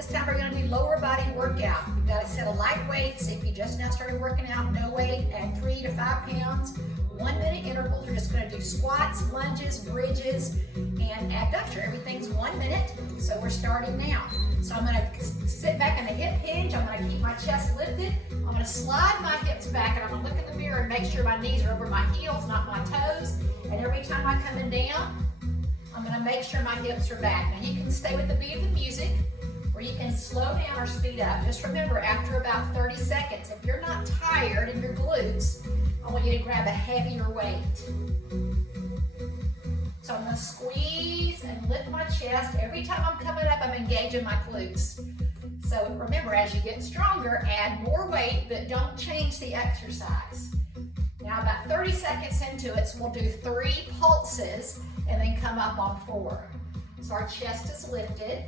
This time we're gonna do lower body workout. We've got a set of light weights. If you just now started working out, no weight, add 3 to 5 pounds. 1 minute intervals. We're just gonna do squats, lunges, bridges, and abductor. Everything's 1 minute, so we're starting now. So I'm gonna sit back in a hip hinge. I'm gonna keep my chest lifted. I'm gonna slide my hips back, and I'm gonna look in the mirror and make sure my knees are over my heels, not my toes. And every time I come in down, I'm gonna make sure my hips are back. Now you can stay with the beat of the music, or you can slow down or speed up. Just remember, after about 30 seconds, if you're not tired in your glutes, I want you to grab a heavier weight. So I'm gonna squeeze and lift my chest. Every time I'm coming up, I'm engaging my glutes. So remember, as you get stronger, add more weight, but don't change the exercise. Now about 30 seconds into it, so we'll do 3 pulses and then come up on 4. So our chest is lifted.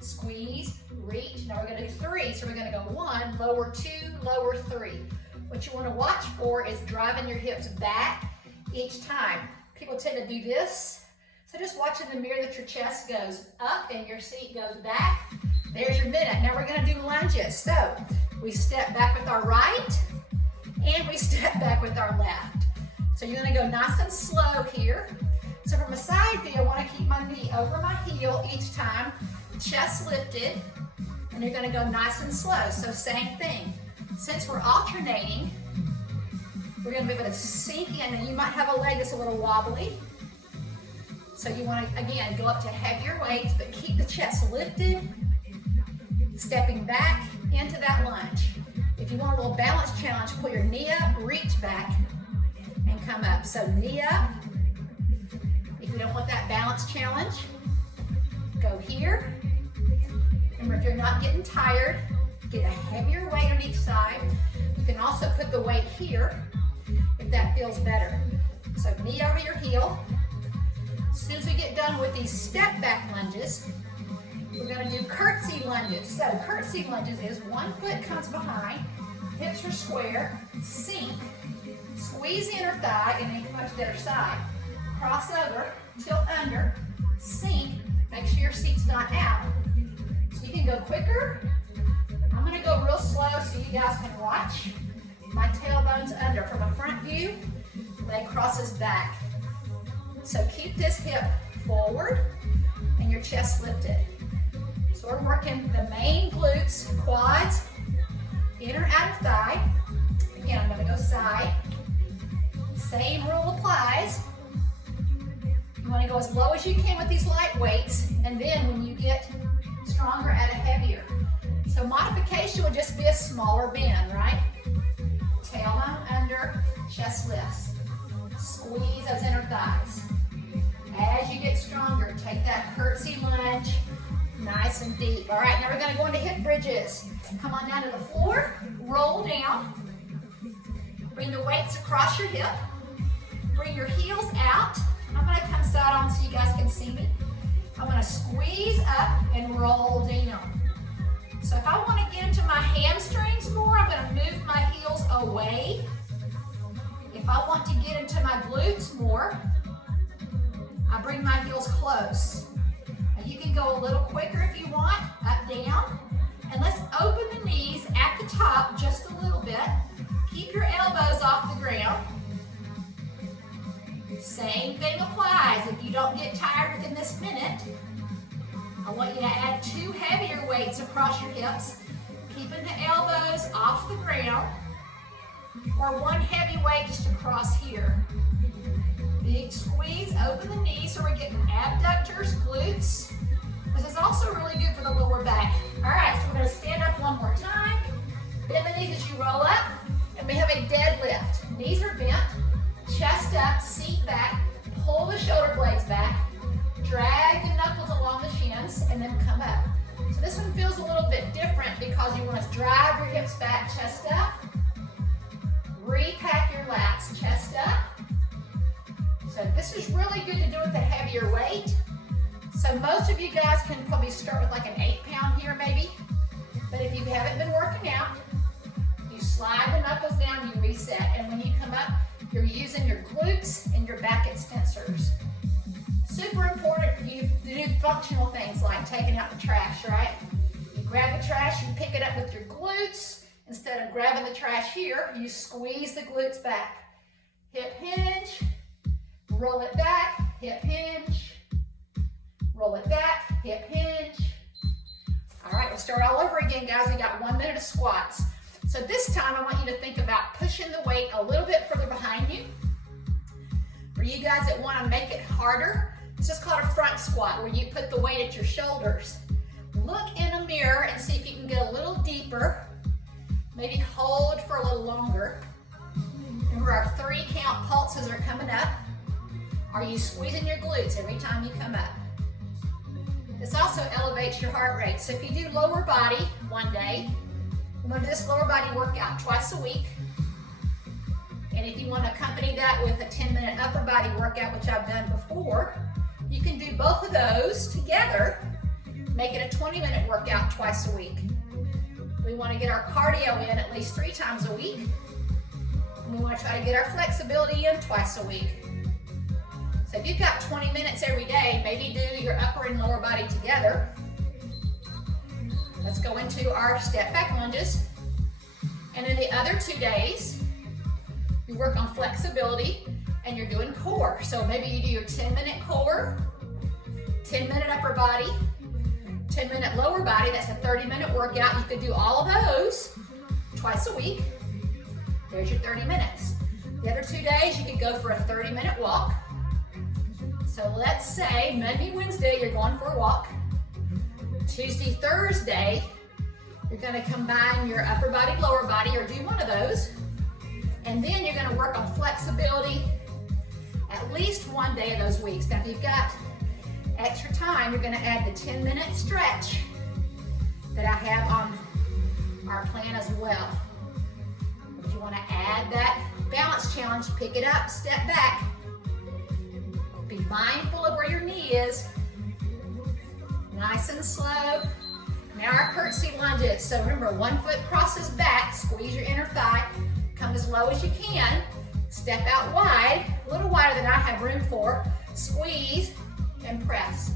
Squeeze, reach. Now we're gonna do 3, so we're gonna go 1, lower 2, lower 3. What you wanna watch for is driving your hips back each time. People tend to do this. So just watch in the mirror that your chest goes up and your seat goes back. There's your minute. Now we're gonna do lunges. So we step back with our right and we step back with our left. So you're gonna go nice and slow here. So from a side view, I wanna keep my knee over my heel each time, chest lifted, and you're gonna go nice and slow. So same thing. Since we're alternating, we're gonna be able to sink in, and you might have a leg that's a little wobbly. So you wanna, again, go up to heavier weights, but keep the chest lifted, stepping back into that lunge. If you want a little balance challenge, pull your knee up, reach back, and come up. So knee up. If you don't want that balance challenge, go here. Remember, if you're not getting tired, get a heavier weight on each side. You can also put the weight here if that feels better. So knee over your heel. As soon as we get done with these step back lunges, we're gonna do curtsy lunges. So curtsy lunges is 1 foot comes behind, hips are square, sink, squeeze the inner thigh, and then come up to the other side. Cross over, tilt under, sink, make sure your seat's not out. So you can go quicker. I'm gonna go real slow so you guys can watch. My tailbone's under. From a front view, leg crosses back. So keep this hip forward and your chest lifted. So we're working the main glutes, quads, inner outer thigh. Again, I'm gonna go side. Same rule applies. You wanna go as low as you can with these light weights, and then when you get stronger, add a heavier. So modification would just be a smaller bend, right? Tailbone under, chest lifts. Squeeze those inner thighs. As you get stronger, take that curtsy lunge, nice and deep. All right, now we're gonna go into hip bridges. Come on down to the floor, roll down. Bring the weights across your hip. Bring your heels out. I'm gonna come side on so you guys can see me. I'm gonna squeeze up and roll down. So if I want to get into my hamstrings more, I'm going to move my heels away. If I want to get into my glutes more, I bring my heels close. Now you can go a little quicker if you want, up, down. And let's open the knees at the top just a little bit. Keep your elbows off the ground. Same thing applies. If you don't get tired within this minute, I want you to add 2 heavier weights across your hips, keeping the elbows off the ground, or 1 heavy weight just across here. Big squeeze, open the knees so we're getting abductors, glutes. This is also really good for the lower back. All right, so we're gonna stand up one more time. Bend the knees as you roll up, and we have a deadlift. Knees are bent, chest up, seat back, pull the shoulder blades back, drag the knuckles along the shins, and then come up. So this one feels a little bit different because you want to drive your hips back, chest up, repack your lats, chest up. So this is really good to do with a heavier weight. So most of you guys can probably start with like an 8-pound here maybe, but if you haven't been working out, you slide the knuckles down, you reset, and when you come up, you're using your glutes and your back extensors. Super important for you to do functional things like taking out the trash, right? You grab the trash, you pick it up with your glutes. Instead of grabbing the trash here, you squeeze the glutes back. Hip hinge, roll it back, hip hinge, roll it back, hip hinge. All right, we'll start all over again, guys. We got 1 minute of squats. So this time, I want you to think about pushing the weight a little bit further behind you. For you guys that want to make it harder, it's just called a front squat, where you put the weight at your shoulders. Look in a mirror and see if you can get a little deeper. Maybe hold for a little longer. Remember, our 3 count pulses are coming up. Are you squeezing your glutes every time you come up? This also elevates your heart rate. So if you do lower body one day, we're going to do this lower body workout twice a week. And if you want to accompany that with a 10-minute upper body workout, which I've done before, you can do both of those together, make it a 20-minute workout twice a week. We want to get our cardio in at least 3 times a week. And we want to try to get our flexibility in twice a week. So if you've got 20 minutes every day, maybe do your upper and lower body together. Let's go into our step back lunges. And then the other 2 days, you work on flexibility and you're doing core. So maybe you do your 10-minute core, 10-minute upper body, 10-minute lower body. That's a 30-minute workout. You could do all of those twice a week. There's your 30 minutes. The other 2 days, you could go for a 30-minute walk. So let's say Monday, Wednesday, you're going for a walk. Tuesday, Thursday, you're going to combine your upper body, lower body, or do one of those. And then you're going to work on flexibility at least 1 day of those weeks. Now, if you've got extra time, you're going to add the 10-minute stretch that I have on our plan as well. If you want to add that balance challenge, pick it up, step back. Be mindful of where your knee is. Nice and slow. Now our curtsy lunges. So remember, 1 foot crosses back, squeeze your inner thigh, come as low as you can, step out wide, a little wider than I have room for, squeeze and press.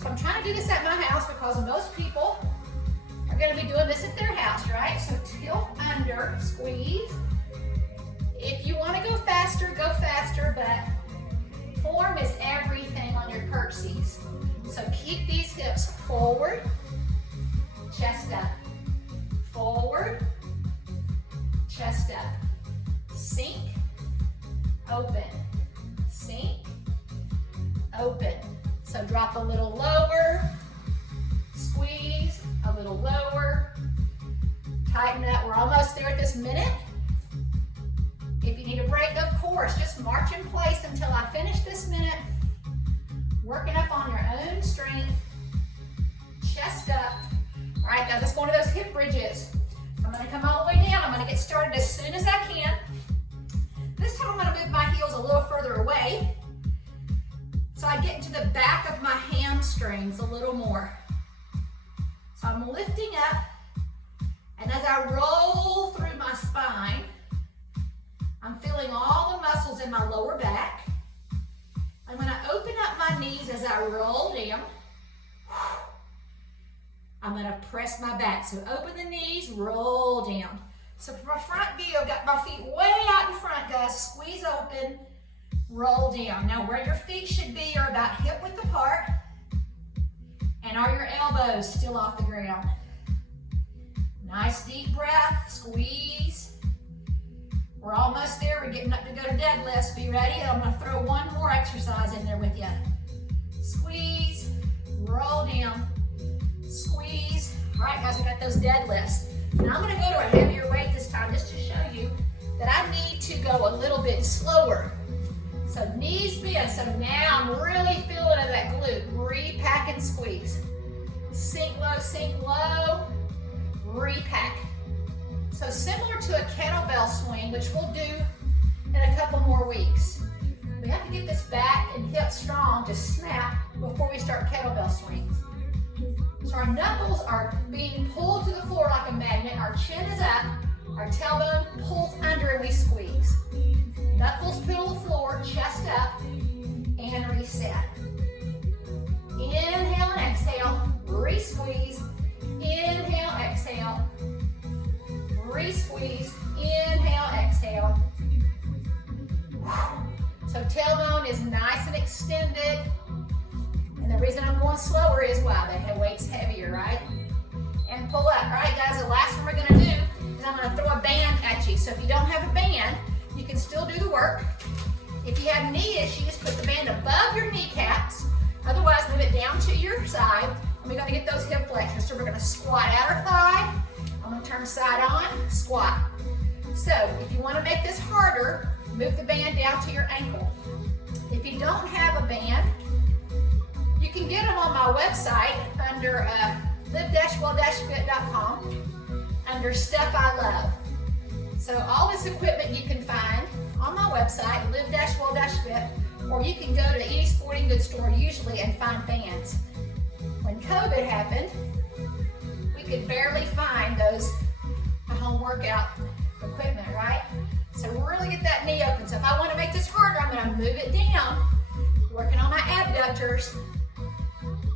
So I'm trying to do this at my house because most people are going to be doing this at their house, right? So tilt under, squeeze. If you want to go faster, but form is everything on your curtsies. So keep these hips forward, chest up, forward, chest up, sink, open, sink, open. So drop a little lower, squeeze, a little lower, tighten up. We're almost there at this minute. If you need a break, of course, just march in place until I finish this minute. Working up on your own strength. Chest up. All right, guys, let's go into those hip bridges. I'm going to come all the way down. I'm going to get started as soon as I can. This time I'm going to move my heels a little further away so I get into the back of my hamstrings a little more. So I'm lifting up, and as I roll through my spine, I'm feeling all the muscles in my lower back. I'm going to open up my knees as I roll down. I'm going to press my back. So open the knees, roll down. So for my front view, I've got my feet way out in front, guys. Squeeze open, roll down. Now where your feet should be are about hip width apart. And are your elbows still off the ground? Nice deep breath, squeeze. We're almost there. We're getting up to go to deadlifts. Be ready. I'm going to throw one more exercise in there with you. Squeeze, roll down, squeeze. All right, guys, we got those deadlifts. Now I'm going to go to a heavier weight this time just to show you that I need to go a little bit slower. So knees bend. So now I'm really feeling that glute. Repack and squeeze. Sink low, repack. So similar to a kettlebell swing, which we'll do in a couple more weeks. We have to get this back and hip strong to snap before we start kettlebell swings. So our knuckles are being pulled to the floor like a magnet. Our chin is up. Our tailbone pulls under and we squeeze. Knuckles pull the floor, chest up, and reset. Inhale and exhale. Re-squeeze. Inhale, exhale. Re-squeeze. Inhale, exhale. So tailbone is nice and extended. And the reason I'm going slower is why the head weight's heavier, right? And pull up. All right, guys, the last one we're gonna do is I'm gonna throw a band at you. So if you don't have a band, you can still do the work. If you have knee issues, put the band above your kneecaps. Otherwise, move it down to your side. And we're gonna get those hip flexors. So we're gonna squat outer thigh. I'm gonna turn side on, squat. So if you wanna make this harder, move the band down to your ankle. If you don't have a band, you can get them on my website under live-well-fit.com under Stuff I Love. So all this equipment you can find on my website, live-well-fit, or you can go to any sporting goods store usually and find bands. When COVID happened, we could barely find those home workout equipment, right? So really get that knee open. So if I want to make this harder, I'm going to move it down, working on my abductors.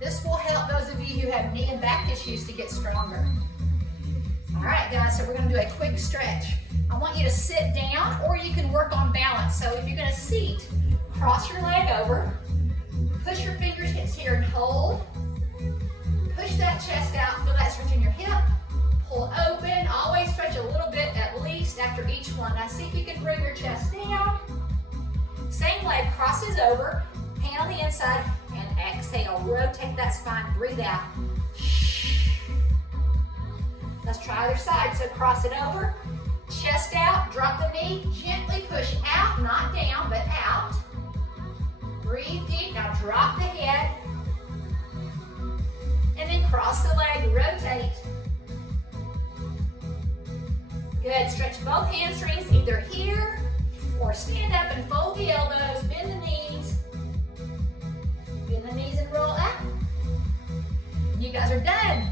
This will help those of you who have knee and back issues to get stronger. All right, guys, so we're going to do a quick stretch. I want you to sit down, or you can work on balance. So if you're going to seat, cross your leg over, push your fingertips here and hold. Push that chest out, feel that stretch in your hip. Pull open, always stretch a little bit at least after each one. Now see if you can bring your chest down. Same leg crosses over, hand on the inside, and exhale. Rotate that spine, breathe out. Let's try other side. So cross it over, chest out, drop the knee, gently push out, not down, but out. Breathe deep, now drop the head. And then cross the leg, rotate. Good, stretch both hamstrings either here or stand up and fold the elbows, bend the knees. Bend the knees and roll up. You guys are done.